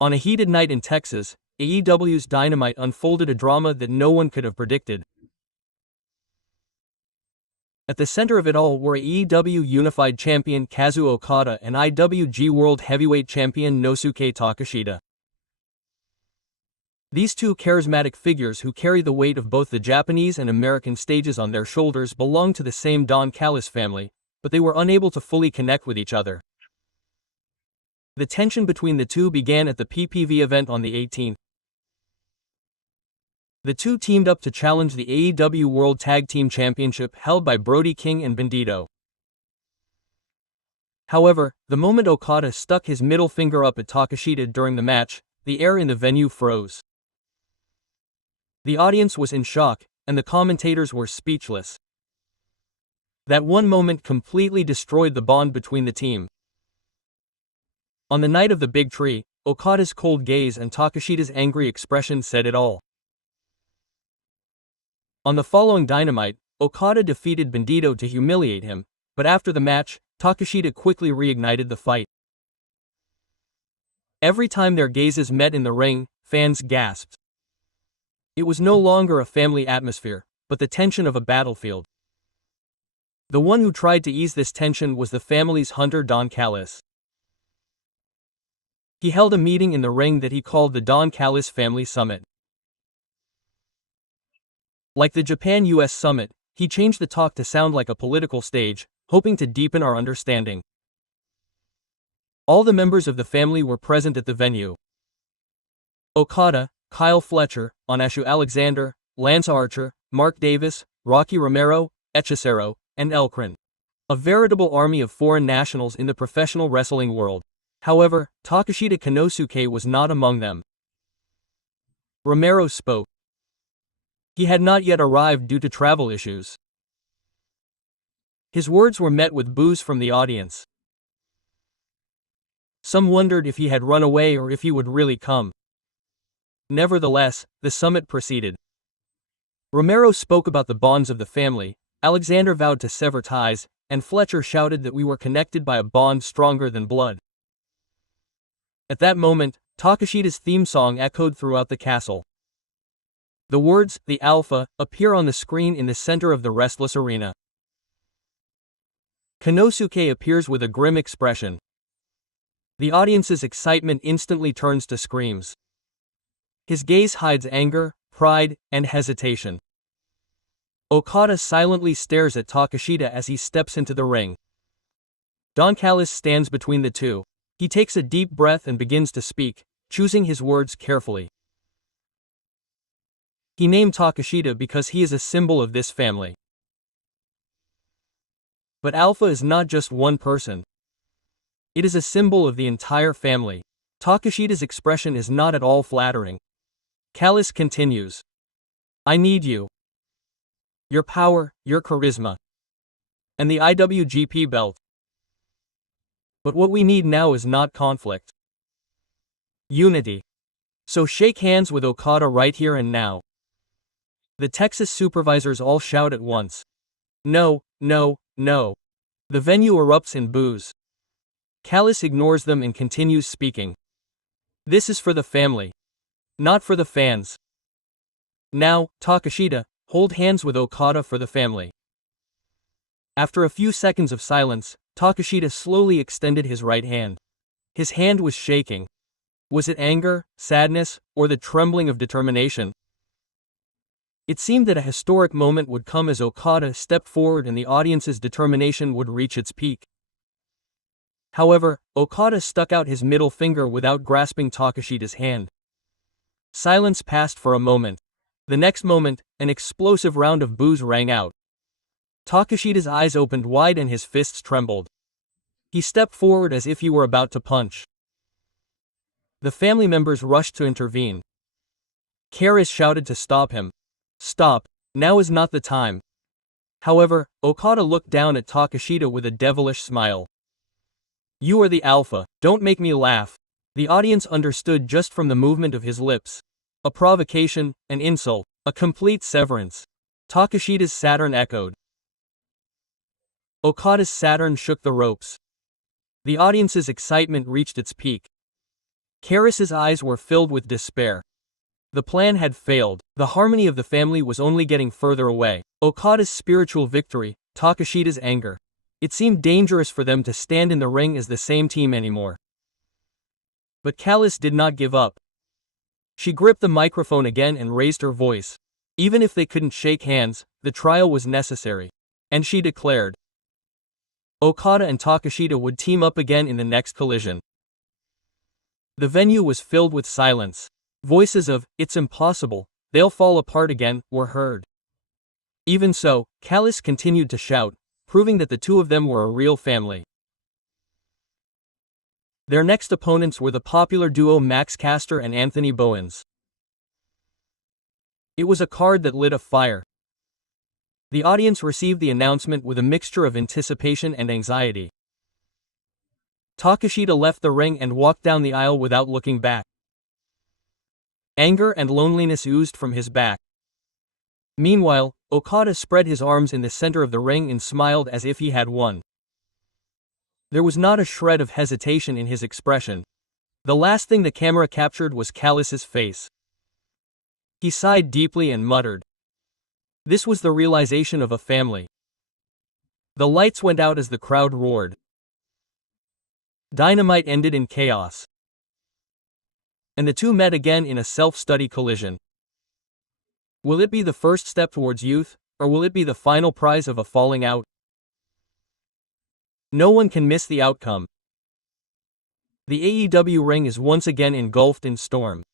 On a heated night in Texas, AEW's Dynamite unfolded a drama that no one could have predicted. At the center of it all were AEW Unified Champion Kazuchika Okada and IWG World Heavyweight Champion Nosuke Takeshita. These two charismatic figures who carry the weight of both the Japanese and American stages on their shoulders belong to the same Don Callis family, but they were unable to fully connect with each other. The tension between the two began at the PPV event on the 18th. The two teamed up to challenge the AEW World Tag Team Championship held by Brody King and Bandito. However, the moment Okada stuck his middle finger up at Takeshita during the match, the air in the venue froze. The audience was in shock, and the commentators were speechless. That one moment completely destroyed the bond between the team. On the night of the big tree, Okada's cold gaze and Takeshita's angry expression said it all. On the following Dynamite, Okada defeated Bandito to humiliate him, but after the match, Takeshita quickly reignited the fight. Every time their gazes met in the ring, fans gasped. It was no longer a family atmosphere, but the tension of a battlefield. The one who tried to ease this tension was the family's hunter Don Callis. He held a meeting in the ring that he called the Don Callis Family Summit. Like the Japan-US Summit, he changed the talk to sound like a political stage, hoping to deepen our understanding. All the members of the family were present at the venue. Okada, Kyle Fletcher, Aew Alexander, Lance Archer, Mark Davis, Rocky Romero, Hechicero, and Elkrin. A veritable army of foreign nationals in the professional wrestling world. However, Takeshita Konosuke was not among them. Romero spoke. He had not yet arrived due to travel issues. His words were met with boos from the audience. Some wondered if he had run away or if he would really come. Nevertheless, the summit proceeded. Romero spoke about the bonds of the family, Alexander vowed to sever ties, and Fletcher shouted that we were connected by a bond stronger than blood. At that moment, Takeshita's theme song echoed throughout the castle. The words, "The Alpha," appear on the screen in the center of the restless arena. Konosuke appears with a grim expression. The audience's excitement instantly turns to screams. His gaze hides anger, pride, and hesitation. Okada silently stares at Takeshita as he steps into the ring. Don Callis stands between the two. He takes a deep breath and begins to speak, choosing his words carefully. He named Takeshita because he is a symbol of this family. But Alpha is not just one person. It is a symbol of the entire family. Takeshita's expression is not at all flattering. Callis continues. I need you. Your power, your charisma. And the IWGP belt. But what we need now is not conflict. Unity. So shake hands with Okada right here and now. The Texas supervisors all shout at once. No, no, no. The venue erupts in boos. Callis ignores them and continues speaking. This is for the family. Not for the fans. Now, Takeshita, hold hands with Okada for the family. After a few seconds of silence, Takeshita slowly extended his right hand. His hand was shaking. Was it anger, sadness, or the trembling of determination? It seemed that a historic moment would come as Okada stepped forward and the audience's determination would reach its peak. However, Okada stuck out his middle finger without grasping Takeshita's hand. Silence passed for a moment. The next moment, an explosive round of boos rang out. Takeshita's eyes opened wide and his fists trembled. He stepped forward as if he were about to punch. The family members rushed to intervene. Karis shouted to stop him. Stop, now is not the time. However, Okada looked down at Takeshita with a devilish smile. You are the Alpha, don't make me laugh. The audience understood just from the movement of his lips. A provocation, an insult, a complete severance. Takeshita's Saturn echoed. Okada's Saturn shook the ropes. The audience's excitement reached its peak. Karis's eyes were filled with despair. The plan had failed. The harmony of the family was only getting further away. Okada's spiritual victory, Takeshita's anger. It seemed dangerous for them to stand in the ring as the same team anymore. But Kalis did not give up. She gripped the microphone again and raised her voice. Even if they couldn't shake hands, the trial was necessary. And she declared Okada and Takeshita would team up again in the next collision. The venue was filled with silence. Voices of, "It's impossible, they'll fall apart again," were heard. Even so, Kalis continued to shout, proving that the two of them were a real family. Their next opponents were the popular duo Max Caster and Anthony Bowens. It was a card that lit a fire. The audience received the announcement with a mixture of anticipation and anxiety. Takeshita left the ring and walked down the aisle without looking back. Anger and loneliness oozed from his back. Meanwhile, Okada spread his arms in the center of the ring and smiled as if he had won. There was not a shred of hesitation in his expression. The last thing the camera captured was Kalis's face. He sighed deeply and muttered. This was the realization of a family. The lights went out as the crowd roared. Dynamite ended in chaos. And the two met again in a self-study collision. Will it be the first step towards youth, or will it be the final prize of a falling out? No one can miss the outcome. The AEW ring is once again engulfed in storm.